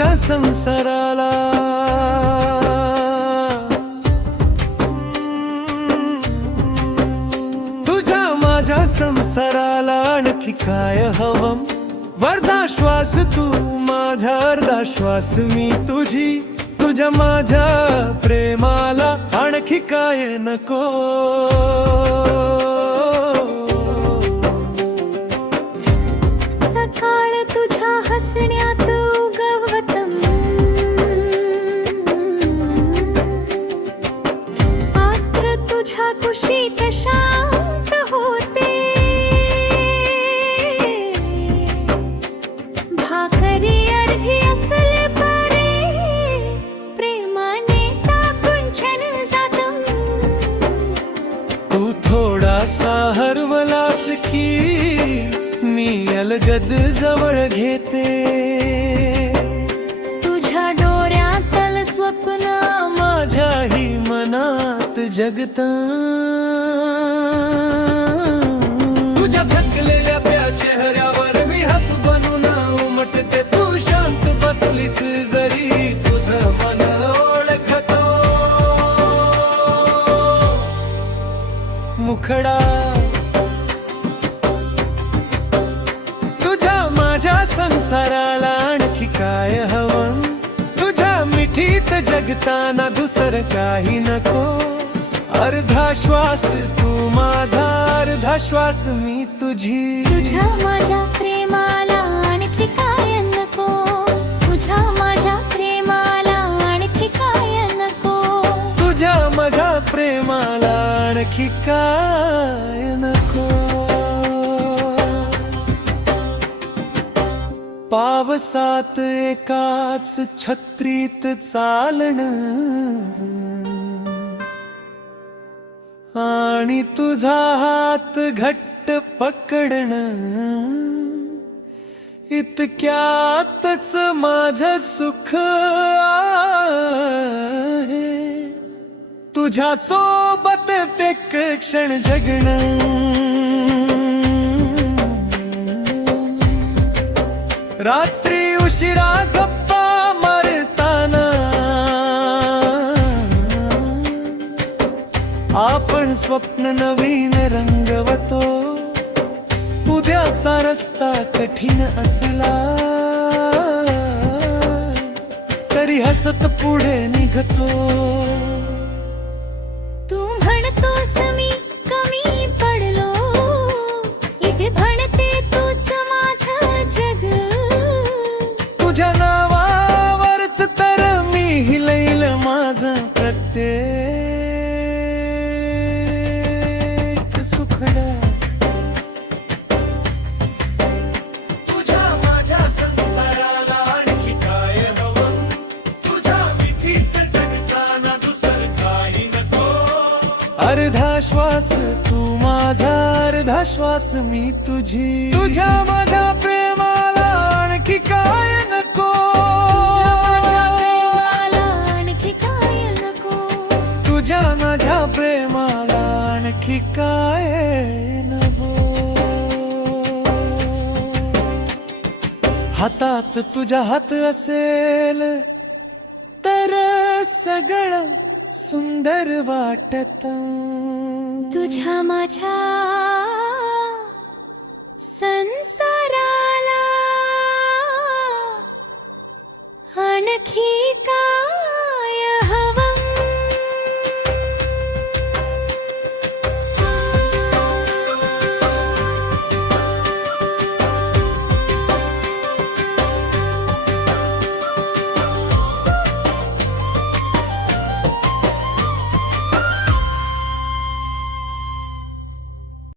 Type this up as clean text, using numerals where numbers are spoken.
माझ्या संसाराला तुझ्या माझ्या संसाराला आणखी काय हवं वर्धा श्वास तू माझा अर्धा श्वास मी तुझी तुझ्या माझ्या प्रेमाला आणखी काय नको सकाळ तुझ्या हसण्यात उगवतं पात्र तुझ्या कुशीत शांत होते भाकरी अर्धी असल परे प्रेमाने टाकून छान जातं तू थोडासा हरवलास की मी अलगद जवळ घेते तुझ्या डोळ्यातलं स्वप्न माझ्याही मनात जगता तुझ्या थकलेल्या त्या चेहऱ्यावर मी हसू बनून उमटते तू शांत बसलीस जरी तुझं मन ओळखतो मुखडा तुझ्या माझ्या संसाराला आणखी काय हवं तुझ्या मिठीत जगताना दुसरं काही नको अर्धा श्वास तू माझा अर्धा श्वास मी तुझी तुझ्या माझ्या प्रेमाला आणखी काय नको तुझ्या माझ्या प्रेमाला आणखी काय नको तुझ्या माझ्या प्रेमाला आणखी काय नको पावसात एकाच छत्रीत चालणं आणि तुझा हात घट्ट पकडणं इतक्यातच माझं सुख आहे तुझ्या सोबत ते क्षण जगणं रात्री उशिरा गप्पा मारताना आपण स्वप्न नवीन रंगवतो उद्याचा रस्ता कठीण असला तरी हसत पुढे निघतो तू म्हणतोस मी कमी पडलो इथे म्हणते तूच माझं जग तुझ्या नावावरच तर मी हिलैल माझं प्रत्येक सुखडा तुझ्या माझ्या संसाराला आणखी काय हवं तुझ्या मिठीत जगताना दुसरं काही नको अर्धा श्वास तू माझा अर्धा श्वास मी तुझी तुझ्या माझ्या प्रेमाला आणखी काय नको आणखी काय नको तुझ्या माझ्या प्रेमाला आणखी काय नको हातात तुझ्या हात असेल तर सगळं सुंदर वाटत तुझ्या माझ्या संसाराला आणखी काय